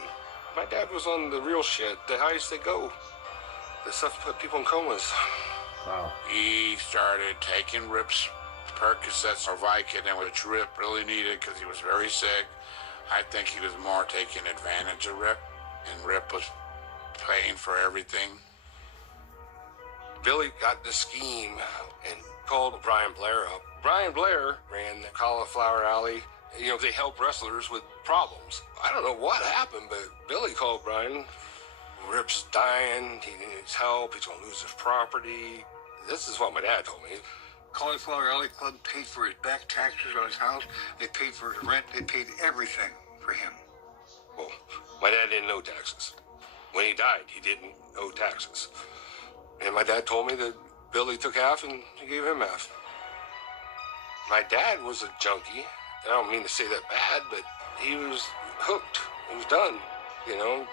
My dad was on the real shit, the highest they go. The stuff put people in comas. Wow. He started taking Rip's Percocets or Vicodin, which Rip really needed because he was very sick. I think he was more taking advantage of Rip, and Rip was paying for everything. Billy got the scheme and called Brian Blair up. Brian Blair ran the Cauliflower Alley. You know, they help wrestlers with problems. I don't know what happened, but Billy called Brian. Rip's dying. He needs help. He's going to lose his property. This is what my dad told me. Cauliflower Alley Club paid for his back taxes on his house. They paid for his rent. They paid everything for him. Well, my dad didn't owe taxes. When he died, he didn't owe taxes. And my dad told me that Billy took half and he gave him half. My dad was a junkie. I don't mean to say that bad, but he was hooked. He was done, you know.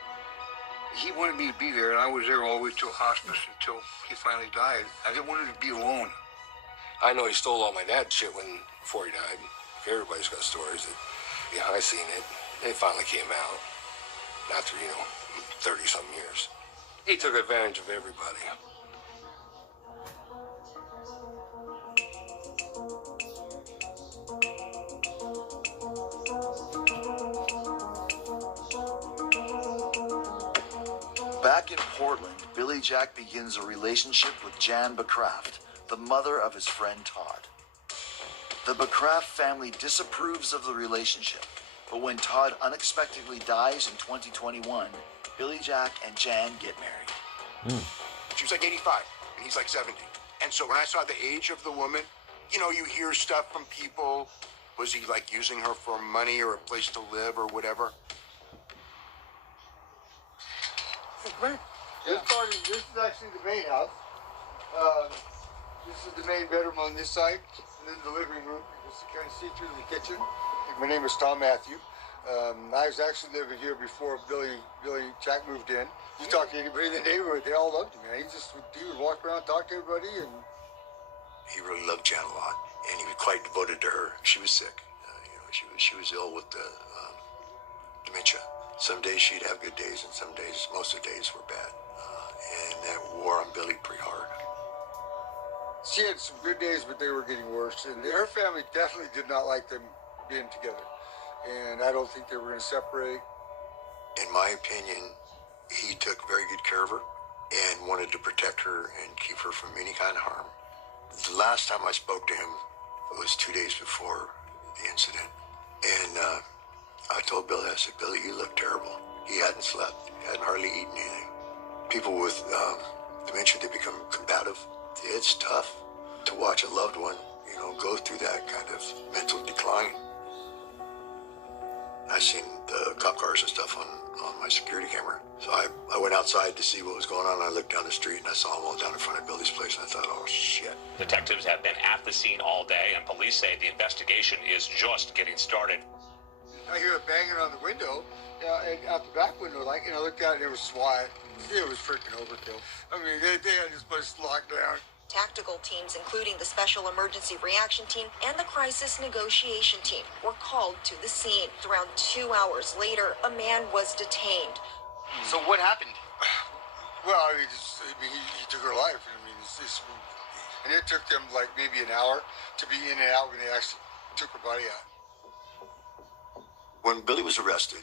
He wanted me to be there, and I was there all the way till hospice until he finally died. I didn't want him to be alone. I know he stole all my dad's shit before he died. Everybody's got stories that, yeah, I seen it. It finally came out after, 30-something years. He took advantage of everybody. Back in Portland, Billy Jack begins a relationship with Janette Becraft, the mother of his friend Todd. The Becraft family disapproves of the relationship, but when Todd unexpectedly dies in 2021, Billy Jack and Jan get married. She was like 85, and he's like 70. And so when I saw the age of the woman, you hear stuff from people. Was he like using her for money or a place to live or whatever? This is actually the main house. This is the main bedroom on this side, and then the living room. You can kind of see through the kitchen. My name is Tom Matthew. I was actually living here before Billy Jack moved in. You talk to anybody in the neighborhood, they all loved him, man. He would walk around, talk to everybody, and He really loved Jan a lot, and he was quite devoted to her. She was sick. She was ill with the dementia. Some days she'd have good days, and some days, most of the days were bad. And that wore on Billy pretty hard. she had some good days, but they were getting worse. And her family definitely did not like them being together. And I don't think they were going to separate. In my opinion, he took very good care of her and wanted to protect her and keep her from any kind of harm. The last time I spoke to him was 2 days before the incident. And I told Billy, I said, Billy, you look terrible. He hadn't slept. He hadn't hardly eaten anything. People with dementia, they become combative. It's tough to watch a loved one, go through that kind of mental decline. I seen the cop cars and stuff on my security camera. So I went outside to see what was going on. I looked down the street and I saw them all down in front of Billy's place, and I thought, oh, shit. Detectives have been at the scene all day, and police say the investigation is just getting started. I hear a banging on the window, and out the back window, like, I looked out and it was SWAT. It was freaking overkill. I mean, they had this place locked down. Tactical teams, including the Special Emergency Reaction Team and the Crisis Negotiation Team, were called to the scene. Around 2 hours later, a man was detained. So what happened? Well, I mean, he took her life. I mean, and it took them like maybe an hour to be in and out when they actually took her body out. When Billy was arrested,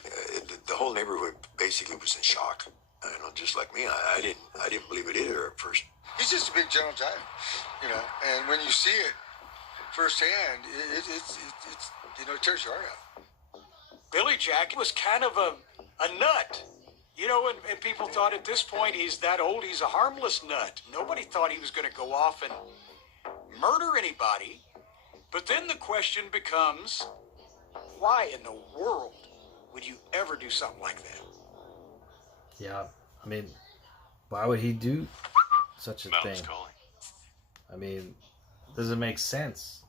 the whole neighborhood basically was in shock. Just like me, I didn't believe it either at first. He's just a big gentle giant, and when you see it firsthand, it's it tears your heart out. Billy Jack was kind of a nut. And people thought at this point he's that old, he's a harmless nut. Nobody thought he was going to go off and murder anybody. But then the question becomes, why in the world would you ever do something like that? Yeah, I mean, why would he do such a Mountain's thing? calling. I mean, doesn't make sense.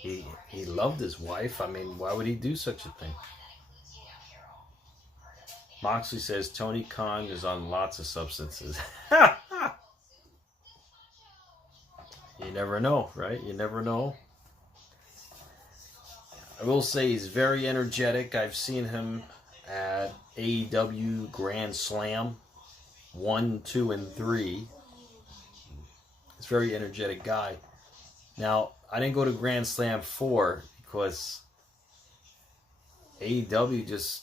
He loved his wife. I mean, why would he do such a thing? Moxley says Tony Khan is on lots of substances. You never know, right? You never know. I will say he's very energetic. I've seen him at AEW Grand Slam 1, 2, and 3. He's a very energetic guy. Now, I didn't go to Grand Slam 4 because AEW just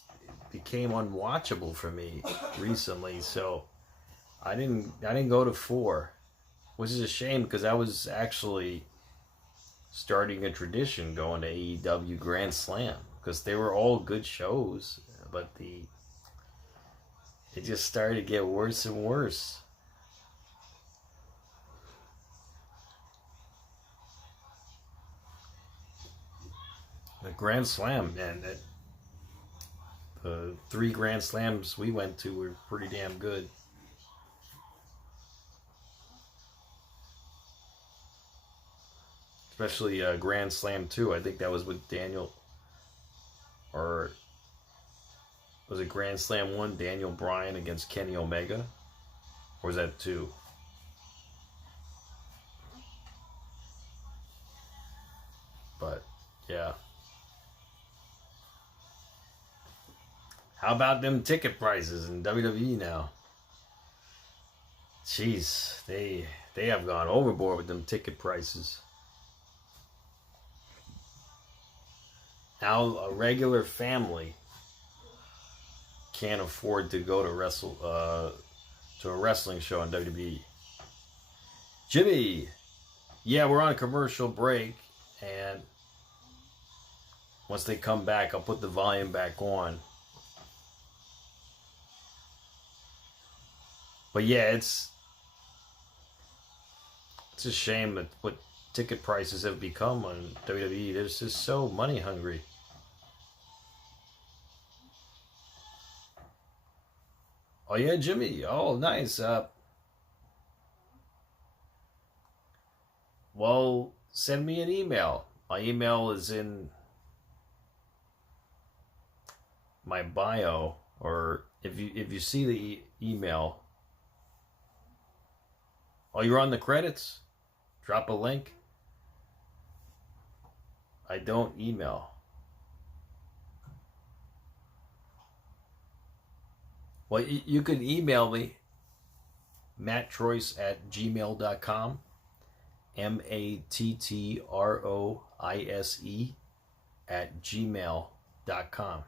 became unwatchable for me recently, so I didn't go to 4, which is a shame because I was actually starting a tradition going to AEW Grand Slam because they were all good shows, but it just started to get worse and worse. The Grand Slam, man, the 3 Grand Slams we went to were pretty damn good. Especially Grand Slam 2. I think that was with Daniel, or was it Grand Slam 1, Daniel Bryan against Kenny Omega? Or was that 2? But, yeah. How about them ticket prices in WWE now? Jeez, they have gone overboard with them ticket prices. Now a regular family can't afford to go to a wrestling show on WWE. Jimmy, yeah, we're on a commercial break, and once they come back, I'll put the volume back on. But yeah, it's a shame that what ticket prices have become on WWE. They're just so money hungry. Oh yeah, Jimmy. Oh, nice. Well, send me an email. My email is in my bio, or if you see the email. Oh, you're on the credits? Drop a link. I don't email. Well, you can email me, mattroyce@gmail.com, mattroise@gmail.com.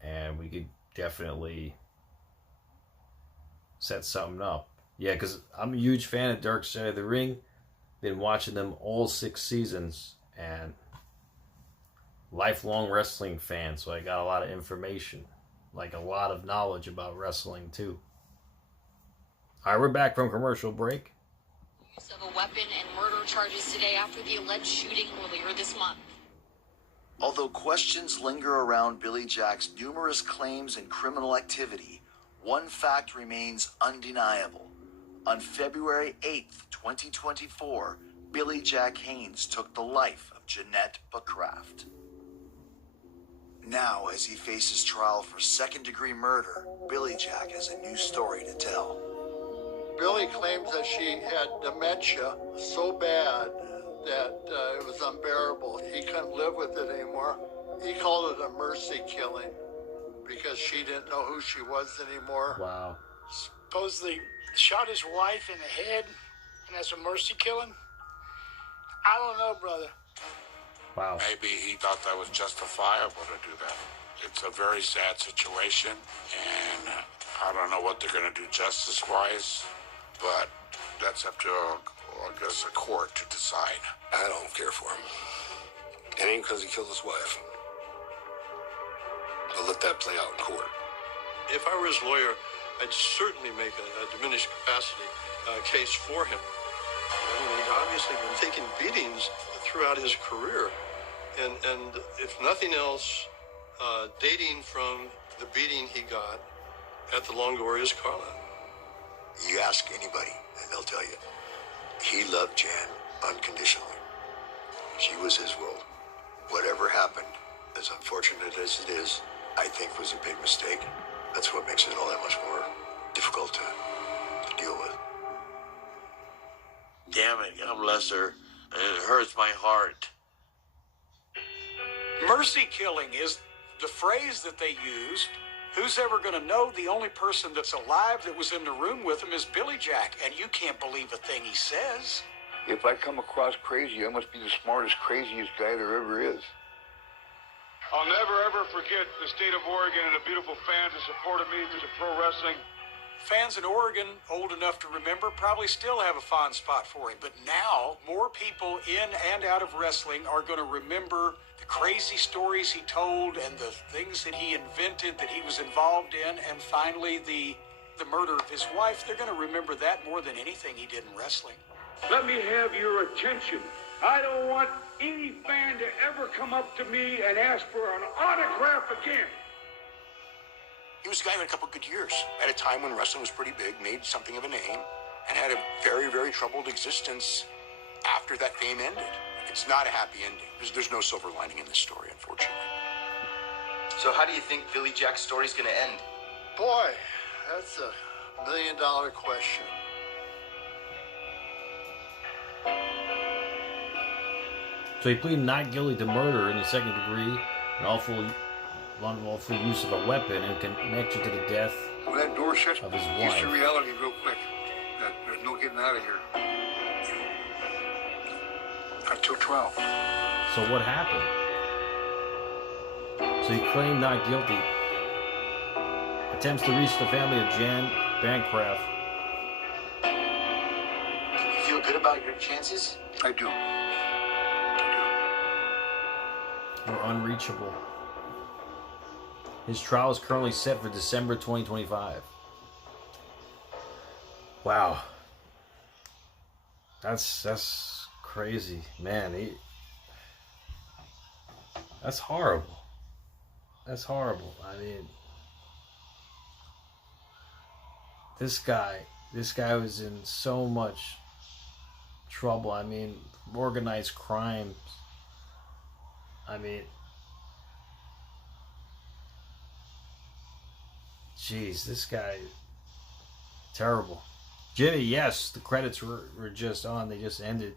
And we could definitely set something up. Yeah, because I'm a huge fan of Dark Side of the Ring. Been watching them all 6 seasons, and lifelong wrestling fan, so I got a lot of information, like a lot of knowledge about wrestling too. All right, we're back from commercial break. Use of a weapon and murder charges today after the alleged shooting earlier this month. Although questions linger around Billy Jack's numerous claims and criminal activity, one fact remains undeniable. On February 8th, 2024, Billy Jack Haynes took the life of Janette Becraft. Now, as he faces trial for second-degree murder, Billy Jack has a new story to tell. Billy claims that she had dementia so bad that it was unbearable. He couldn't live with it anymore. He called it a mercy killing because she didn't know who she was anymore. Wow. Supposedly shot his wife in the head, and that's a mercy killing? I don't know, brother. Wow. Maybe he thought that was justifiable to do that. It's a very sad situation, and I don't know what they're going to do justice-wise, but that's up to, I guess, a court to decide. I don't care for him. It ain't because he killed his wife. I'll let that play out in court. If I were his lawyer, I'd certainly make a diminished capacity case for him. He's obviously been taking beatings throughout his career. And if nothing else, dating from the beating he got at the Longoria's car lot. You ask anybody, and they'll tell you. He loved Jan unconditionally. She was his world. Whatever happened, as unfortunate as it is, I think was a big mistake. That's what makes it all that much more difficult to deal with. Damn it, God bless her. And it hurts my heart. Mercy killing is the phrase that they used. Who's ever going to know the only person that's alive that was in the room with him is Billy Jack, and you can't believe a thing he says. If I come across crazy, I must be the smartest, craziest guy there ever is. I'll never, ever forget the state of Oregon and the beautiful fans that supported me through the pro wrestling. Fans in Oregon, old enough to remember, probably still have a fond spot for him. But now, more people in and out of wrestling are going to remember the crazy stories he told and the things that he invented that he was involved in. And finally, the murder of his wife. They're going to remember that more than anything he did in wrestling. Let me have your attention. I don't want any fan to ever come up to me and ask for an autograph again. He was a guy who had a couple good years at a time when wrestling was pretty big, made something of a name, and had a very, very troubled existence after that fame ended. It's not a happy ending. There's no silver lining in this story, unfortunately. So how do you think Billy Jack's story's gonna end? Boy, that's a $1 million question. So he pleaded not guilty to murder in the second degree, and unlawful use of a weapon in connection to the death When that door shuts, of his gets wife. to reality real quick. That there's no getting out of here. Until trial. So what happened? So he claimed not guilty. Attempts to reach the family of Janette Becraft. You feel good about your chances? I do. Were unreachable. His trial is currently set for December 2025. Wow. That's crazy. Man, that's horrible. That's horrible. I mean, this guy was in so much trouble. I mean, organized crimes. I mean, jeez, this guy, terrible. Jimmy, yes, the credits were just on. They just ended.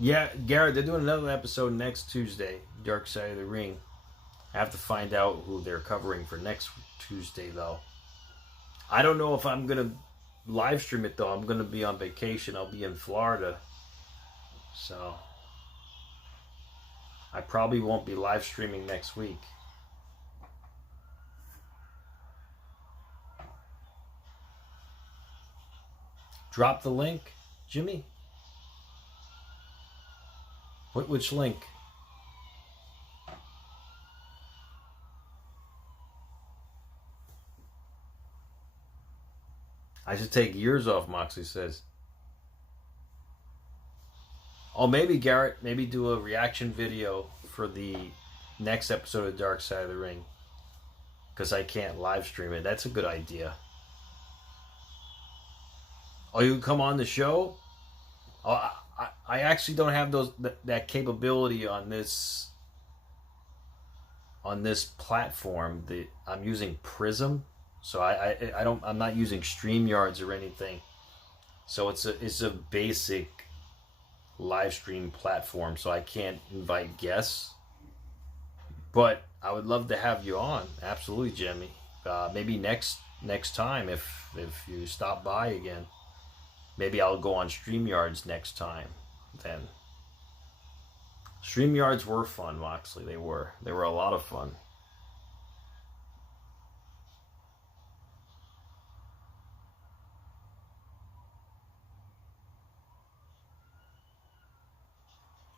Yeah, Garrett, they're doing another episode next Tuesday, Dark Side of the Ring. I have to find out who they're covering for next Tuesday, though. I don't know if I'm going to live stream it, though. I'm going to be on vacation. I'll be in Florida. So, I probably won't be live streaming next week. Drop the link, Jimmy. Which link? I should take years off, Moxley says. Oh, maybe Garrett, maybe do a reaction video for the next episode of Dark Side of the Ring. because I can't live stream it. That's a good idea. Oh, you can come on the show? Oh, I actually don't have that capability on this platform. I'm using Prism, so I'm not using StreamYards or anything. So it's a basic live stream platform, so I can't invite guests. But I would love to have you on. Absolutely, Jimmy. Maybe next time if you stop by again. Maybe I'll go on StreamYards next time then. StreamYards were fun, Moxley. They were a lot of fun.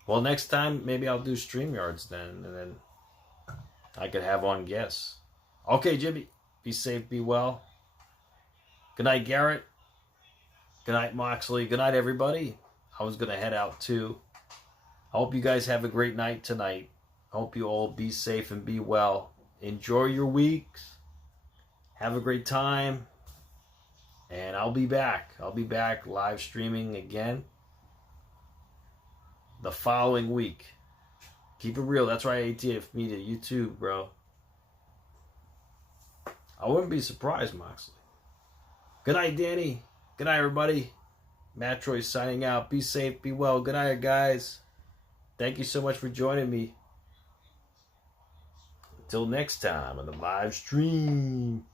Well, next time maybe I'll do StreamYards then, and then I could have on guests. Okay, Jimmy. Be safe, be well. Good night, Garrett. Good night, Moxley. Good night, everybody. I was going to head out too. I hope you guys have a great night tonight. I hope you all be safe and be well. Enjoy your weeks. Have a great time. And I'll be back. I'll be back live streaming again the following week. Keep it real. That's right, ATF Media. YouTube, bro. I wouldn't be surprised, Moxley. Good night, Danny. Good night, everybody. Matt Troy signing out. Be safe, be well. Good night, guys. Thank you so much for joining me. Until next time on the live stream.